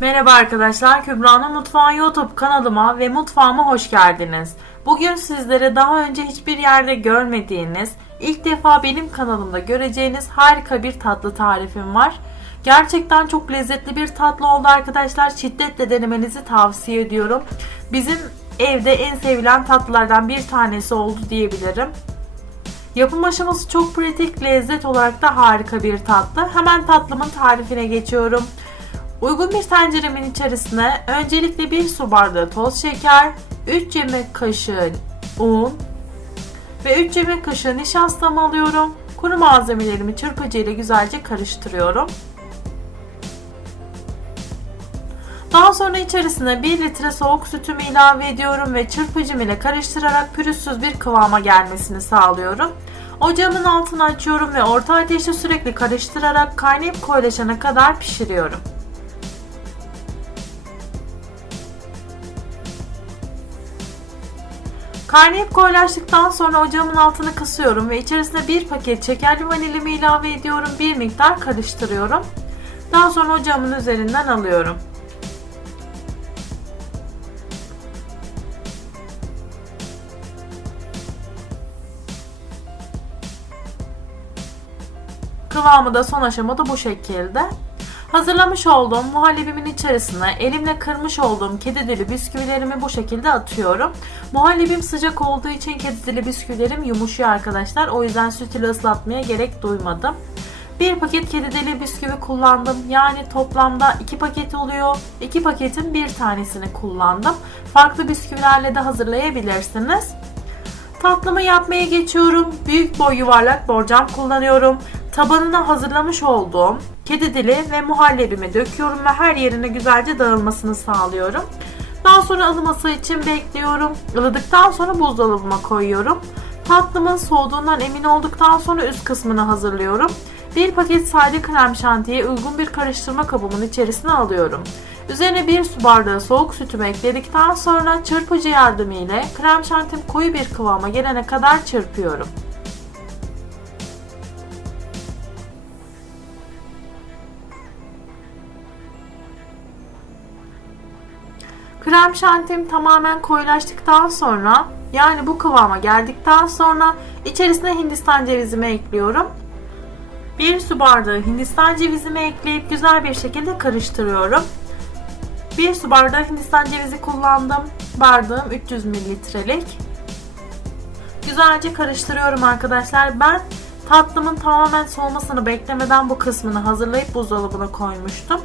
Merhaba arkadaşlar, Kübra'nın Mutfağı YouTube kanalıma ve mutfağıma hoş geldiniz. Bugün sizlere daha önce hiçbir yerde görmediğiniz, ilk defa benim kanalımda göreceğiniz harika bir tatlı tarifim var. Gerçekten çok lezzetli bir tatlı oldu arkadaşlar. Şiddetle denemenizi tavsiye ediyorum. Bizim evde en sevilen tatlılardan bir tanesi oldu diyebilirim. Yapım aşaması çok pratik, lezzet olarak da harika bir tatlı. Hemen tatlımın tarifine geçiyorum. Uygun bir tenceremin içerisine öncelikle 1 su bardağı toz şeker, 3 yemek kaşığı un ve 3 yemek kaşığı nişastamı alıyorum. Kuru malzemelerimi çırpıcı ile güzelce karıştırıyorum. Daha sonra içerisine 1 litre soğuk sütümü ilave ediyorum ve çırpıcım ile karıştırarak pürüzsüz bir kıvama gelmesini sağlıyorum. Ocağımın altını açıyorum ve orta ateşte sürekli karıştırarak kaynayıp koyulaşana kadar pişiriyorum. Kaynayıp koyulaştıktan sonra ocağımın altını kısıyorum ve içerisine bir paket şekerli vanilimi ilave ediyorum. Bir miktar karıştırıyorum. Daha sonra ocağımın üzerinden alıyorum. Kıvamı da son aşamada bu şekilde. Hazırlamış olduğum muhallebimin içerisine elimle kırmış olduğum kedi dili bisküvilerimi bu şekilde atıyorum. Muhallebim sıcak olduğu için kedi dili bisküvilerim yumuşuyor arkadaşlar. O yüzden süt ile ıslatmaya gerek duymadım. Bir paket kedi dili bisküvi kullandım. Yani toplamda iki paket oluyor. İki paketin bir tanesini kullandım. Farklı bisküvilerle de hazırlayabilirsiniz. Tatlımı yapmaya geçiyorum. Büyük boy yuvarlak borcam kullanıyorum. Tabanına hazırlamış olduğum kedi dili ve muhallebimi döküyorum ve her yerine güzelce dağılmasını sağlıyorum. Daha sonra ılıması için bekliyorum. Ilıdıktan sonra buzdolabıma koyuyorum. Tatlımın soğuduğundan emin olduktan sonra üst kısmını hazırlıyorum. Bir paket sade krem şantiyi uygun bir karıştırma kabımın içerisine alıyorum. Üzerine bir su bardağı soğuk sütümü ekledikten sonra çırpıcı yardımıyla krem şantim koyu bir kıvama gelene kadar çırpıyorum. Krem şantim tamamen koyulaştıktan sonra yani bu kıvama geldikten sonra içerisine hindistan cevizimi ekliyorum. Bir su bardağı hindistan cevizimi ekleyip güzel bir şekilde karıştırıyorum. Bir su bardağı hindistan cevizi kullandım. Bardağım 300 mililitrelik. Güzelce karıştırıyorum arkadaşlar. Ben tatlımın tamamen soğumasını beklemeden bu kısmını hazırlayıp buzdolabına koymuştum.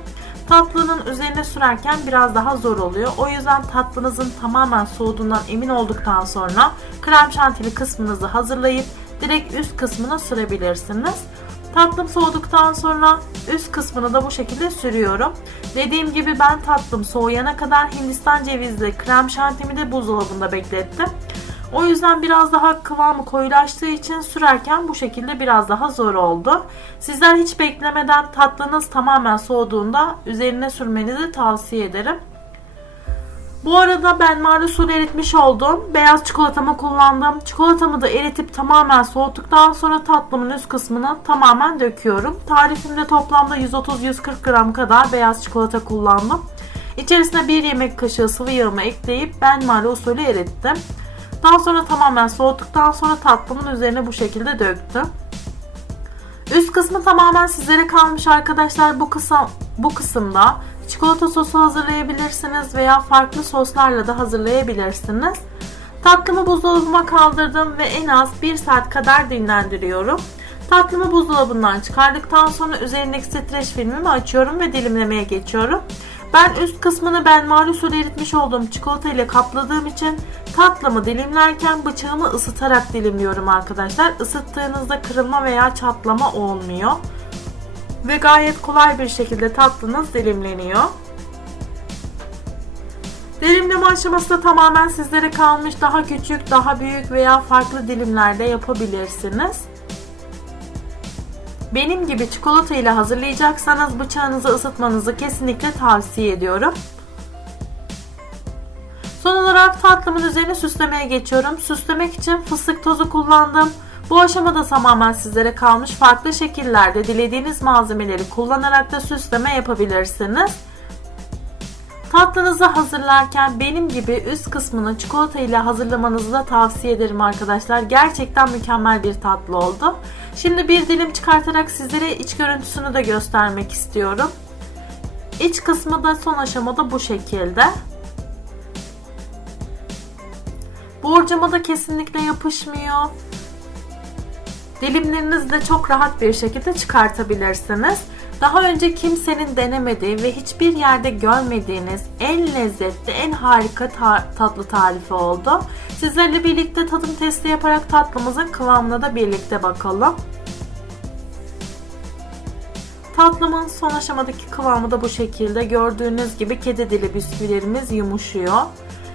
Tatlının üzerine sürerken biraz daha zor oluyor. O yüzden tatlınızın tamamen soğuduğundan emin olduktan sonra krem şantili kısmınızı hazırlayıp direkt üst kısmına sürebilirsiniz. Tatlım soğuduktan sonra üst kısmını da bu şekilde sürüyorum. Dediğim gibi ben tatlım soğuyana kadar Hindistan cevizli krem şantimi de buzdolabında beklettim. O yüzden biraz daha kıvamı koyulaştığı için sürerken bu şekilde biraz daha zor oldu. Sizler hiç beklemeden tatlınız tamamen soğuduğunda üzerine sürmenizi tavsiye ederim. Bu arada ben mavi su eritmiş oldum. Beyaz çikolatamı kullandım. Çikolatamı da eritip tamamen soğuttuktan sonra tatlımın üst kısmını tamamen döküyorum. Tarifimde toplamda 130-140 gram kadar beyaz çikolata kullandım. İçerisine 1 yemek kaşığı sıvı yağımı ekleyip ben mali usulü erittim. Daha sonra tamamen soğuttuktan sonra tatlımın üzerine bu şekilde döktüm. Üst kısmı tamamen sizlere kalmış arkadaşlar. Bu kısım bu kısımda çikolata sosu hazırlayabilirsiniz veya farklı soslarla da hazırlayabilirsiniz. Tatlımı buzdolabıma kaldırdım ve en az 1 saat kadar dinlendiriyorum. Tatlımı buzdolabından çıkardıktan sonra üzerindeki streç filmimi açıyorum ve dilimlemeye geçiyorum. Ben üst kısmını ben mali usulü eritmiş olduğum çikolata ile kapladığım için tatlımı dilimlerken bıçağımı ısıtarak dilimliyorum arkadaşlar. Isıttığınızda kırılma veya çatlama olmuyor. Ve gayet kolay bir şekilde tatlınız dilimleniyor. Dilimleme aşaması da tamamen sizlere kalmış. Daha küçük, daha büyük veya farklı dilimlerde yapabilirsiniz. Benim gibi çikolata ile hazırlayacaksanız bıçağınızı ısıtmanızı kesinlikle tavsiye ediyorum. Son olarak tatlımın üzerine süslemeye geçiyorum. Süslemek için fıstık tozu kullandım. Bu aşamada tamamen sizlere kalmış farklı şekillerde dilediğiniz malzemeleri kullanarak da süsleme yapabilirsiniz. Tatlınızı hazırlarken benim gibi üst kısmını çikolata ile hazırlamanızı da tavsiye ederim arkadaşlar. Gerçekten mükemmel bir tatlı oldu. Şimdi bir dilim çıkartarak sizlere iç görüntüsünü de göstermek istiyorum. İç kısmı da son aşamada bu şekilde. Borcama da kesinlikle yapışmıyor. Dilimlerinizi de çok rahat bir şekilde çıkartabilirsiniz. Daha önce kimsenin denemediği ve hiçbir yerde görmediğiniz en lezzetli, en harika ta- tatlı tarifi oldu. Sizlerle birlikte tadım testi yaparak tatlımızın kıvamına da birlikte bakalım. Tatlımın son aşamadaki kıvamı da bu şekilde. Gördüğünüz gibi kedi dili bisküvilerimiz yumuşuyor.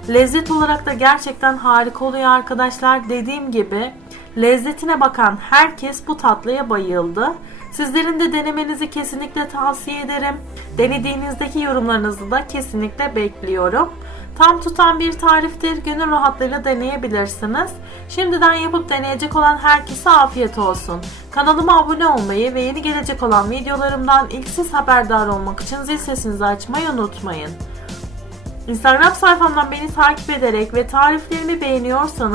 Lezzet olarak da gerçekten harika oluyor arkadaşlar. Dediğim gibi lezzetine bakan herkes bu tatlıya bayıldı. Sizlerin de denemenizi kesinlikle tavsiye ederim. Denediğinizdeki yorumlarınızı da kesinlikle bekliyorum. Tam tutan bir tariftir. Gönül rahatlığıyla deneyebilirsiniz. Şimdiden yapıp deneyecek olan herkese afiyet olsun. Kanalıma abone olmayı ve yeni gelecek olan videolarımdan ilk siz haberdar olmak için zil sesinizi açmayı unutmayın. Instagram sayfamdan beni takip ederek ve tariflerimi beğeniyorsanız